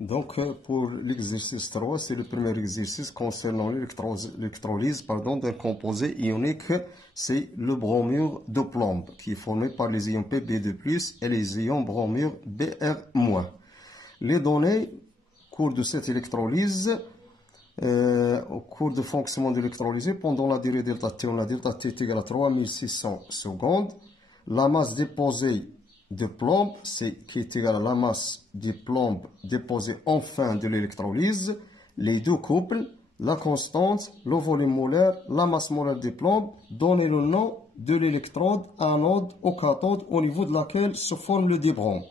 Donc, pour l'exercice 3, c'est le premier exercice concernant l'électrolyse d'un composé ionique. C'est le bromure de plomb qui est formé par les ions Pb2+, et les ions bromure Br-. Les données au cours de cette électrolyse, au cours de fonctionnement de l'électrolyse pendant la durée delta T, on a delta T est égal à 3600 secondes. La masse déposée de plomb, qui est égale à la masse de plomb déposée en fin de l'électrolyse, les deux couples, la constante, le volume molaire, la masse molaire de plomb, donnent le nom de l'électrode anode ou cathode au niveau de laquelle se forme le dibrome.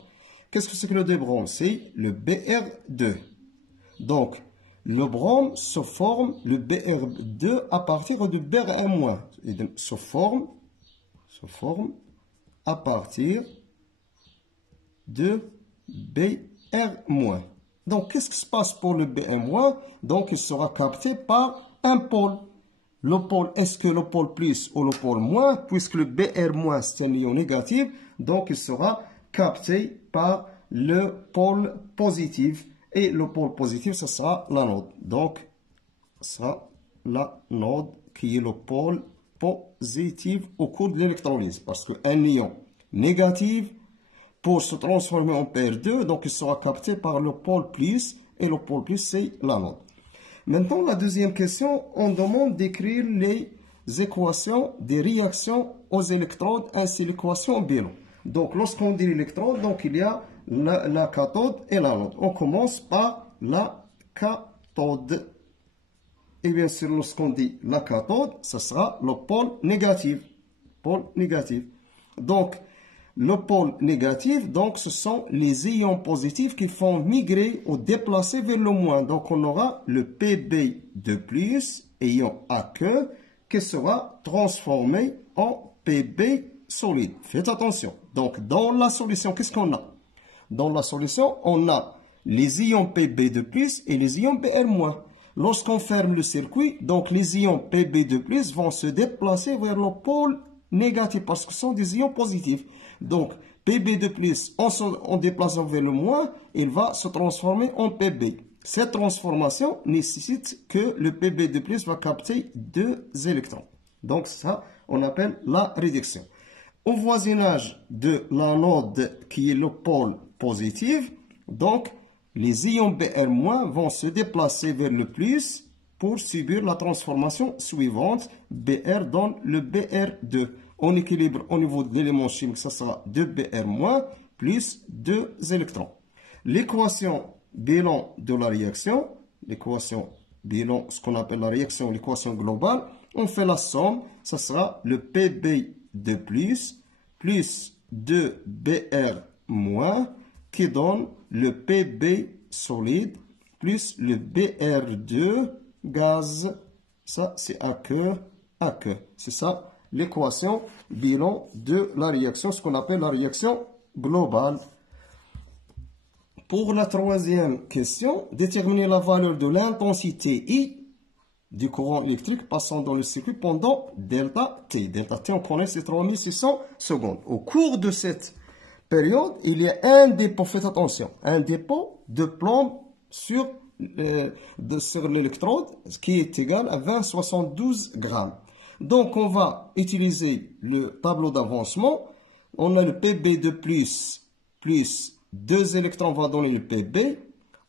Qu'est-ce que c'est que le dibrome? C'est le Br2. Donc, le brome se forme, le Br2, à partir de Br1-. Il se forme à partir de Br-. Donc, qu'est-ce qui se passe pour le Br-? Donc, il sera capté par un pôle. Le pôle, est-ce que le pôle plus ou le pôle moins? Puisque le Br- c'est un ion négatif, donc il sera capté par le pôle positif. Et le pôle positif, ce sera l'anode. Donc, ce sera l'anode qui est le pôle positif au cours de l'électrolyse. Parce qu'un ion négatif, pour se transformer en Pr2, donc il sera capté par le pôle plus, et le pôle plus, c'est l'anode. Maintenant, la deuxième question, on demande d'écrire les équations des réactions aux électrodes ainsi l'équation bilan. Donc, lorsqu'on dit l'électrode, donc il y a la cathode et l'anode. On commence par la cathode. Et bien sûr, lorsqu'on dit la cathode, ce sera le pôle négatif. Pôle négatif. Donc, le pôle négatif, donc, ce sont les ions positifs qui font migrer ou déplacer vers le moins. Donc, on aura le Pb2+, ion aqueux, qui sera transformé en Pb solide. Faites attention. Donc, dans la solution, qu'est-ce qu'on a? Dans la solution, on a les ions Pb2+, et les ions Br-. Lorsqu'on ferme le circuit, donc les ions Pb2+, vont se déplacer vers le pôle négatif parce que ce sont des ions positifs. Donc, Pb2+, en déplaçant vers le moins, il va se transformer en Pb. Cette transformation nécessite que le Pb2+ va capter 2 électrons. Donc, ça, on appelle la réduction. Au voisinage de l'anode qui est le pôle positif, donc, les ions Br- vont se déplacer vers le plus pour subir la transformation suivante. Br donne le Br2. On équilibre au niveau de l'élément chimique, ça sera 2Br- plus 2 électrons. L'équation bilan de la réaction, l'équation bilan, ce qu'on appelle la réaction, l'équation globale, on fait la somme, ça sera le Pb2 plus 2Br- qui donne le Pb solide plus le Br2 gaz. Ça, c'est aqueux. C'est ça l'équation bilan de la réaction, ce qu'on appelle la réaction globale. Pour la troisième question, déterminer la valeur de l'intensité I du courant électrique passant dans le circuit pendant delta T. Delta T, on connaît, c'est 3600 secondes. Au cours de cette période, il y a un dépôt, faites attention, un dépôt de plomb sur l'électrode, ce qui est égal à 20,72 grammes. Donc, on va utiliser le tableau d'avancement. On a le Pb2 plus 2 électrons va donner le Pb.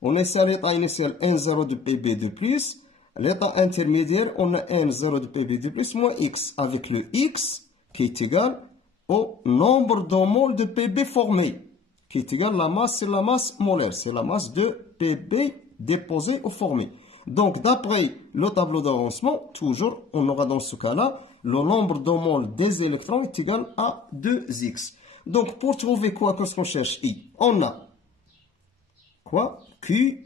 On a ici à l'état initial N0 de Pb2 l'état intermédiaire, on a N0 de Pb2 moins X, avec le X qui est égal au nombre de moles de Pb formé, qui est égal à la masse, c'est la masse molaire, c'est la masse de Pb déposée ou formée. Donc, d'après le tableau d'avancement, toujours, on aura dans ce cas-là, le nombre de moles des électrons est égal à 2x. Donc, pour trouver quoi, qu'est-ce qu'on cherche I? On a quoi? Q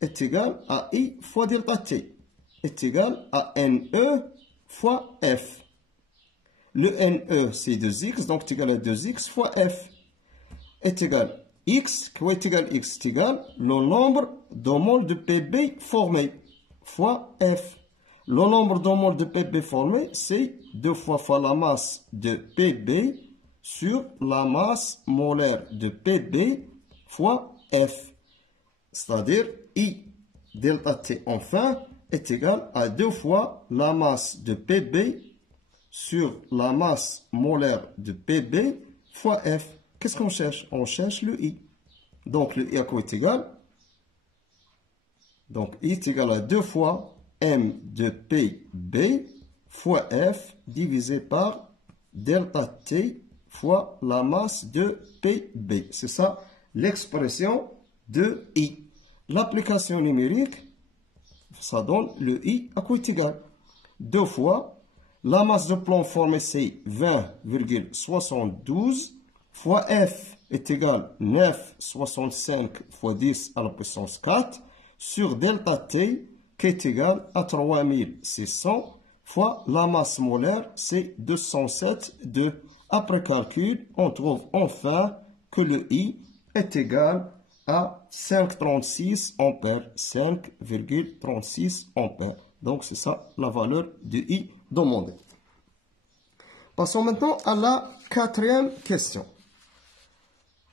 est égal à I fois delta T, est égal à NE fois F. Le NE, c'est 2x, donc c'est égal à 2x fois F est égal à X, quoi est égal à X, est égal le nombre de moles de Pb formés fois F. Le nombre de moles de Pb formés, c'est 2 fois la masse de Pb sur la masse molaire de Pb fois F. c'est-à-dire I delta T enfin est égal à 2 fois la masse de PB sur la masse molaire de PB fois F. Qu'est-ce qu'on cherche? On cherche le I. Donc le I à quoi est égal? Donc I est égal à 2 fois M de PB fois F divisé par delta T fois la masse de PB. C'est ça l'expression de I. L'application numérique, ça donne le I à quoi est égal? 2 fois la masse de plomb formée, c'est 20,72 fois F est égal 9,65 fois 10 à la puissance 4 sur delta T qui est égal à 3600 fois la masse molaire, c'est 207,2. Après calcul, on trouve enfin que le I est égal à 5,36 ampères. 5,36 ampères. Donc, c'est ça la valeur du I demandée. Passons maintenant à la quatrième question.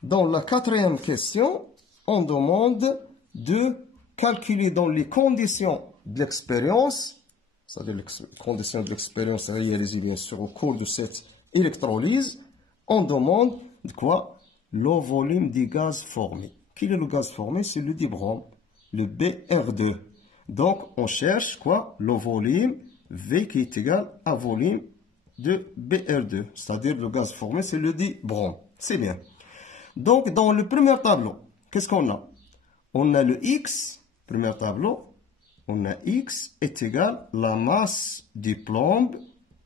Dans la quatrième question, on demande de calculer dans les conditions de l'expérience, c'est-à-dire les conditions de l'expérience réalisées bien sûr au cours de cette électrolyse, on demande de quoi? Le volume du gaz formé. Quel est le gaz formé? C'est le dibrome, le BR2. Donc, on cherche quoi? Le volume V qui est égal à volume de BR2. C'est-à-dire le gaz formé, c'est le dibrome. C'est bien. Donc, dans le premier tableau, qu'est-ce qu'on a? On a le X, premier tableau, on a X est égal à la masse du plomb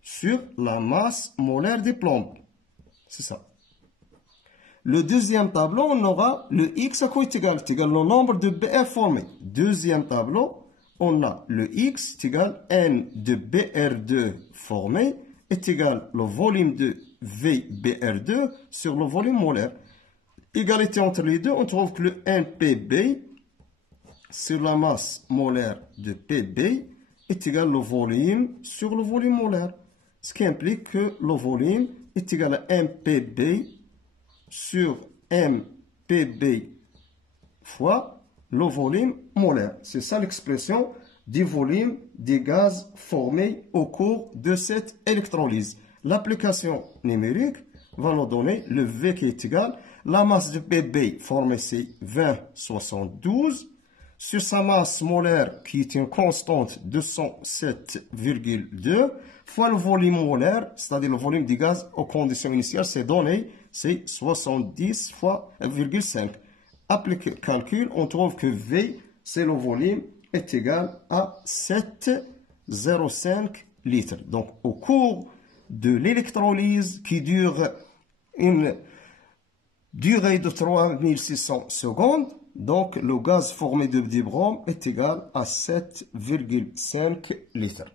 sur la masse molaire du plomb. C'est ça. Le deuxième tableau, on aura le X à quoi est égal? C'est égal au nombre de BR formés. Deuxième tableau, on a le X est égal à N de BR2 formé est égal au volume de VBR2 sur le volume molaire. Égalité entre les deux, on trouve que le NPB sur la masse molaire de PB est égal au volume sur le volume molaire. Ce qui implique que le volume est égal à MPB sur MPB fois le volume molaire. C'est ça l'expression du volume des gaz formés au cours de cette électrolyse. L'application numérique va nous donner le V qui est égal. La masse de PB formée c'est 20,72 sur sa masse molaire qui est une constante de 207,2 fois le volume molaire, c'est-à-dire le volume du gaz aux conditions initiales, c'est donné, c'est 70 fois 1,5. Appliqué calcul, on trouve que V, c'est le volume, est égal à 7,05 litres. Donc, au cours de l'électrolyse qui dure une durée de 3600 secondes, donc le gaz formé de dibrome est égal à 7,5 litres.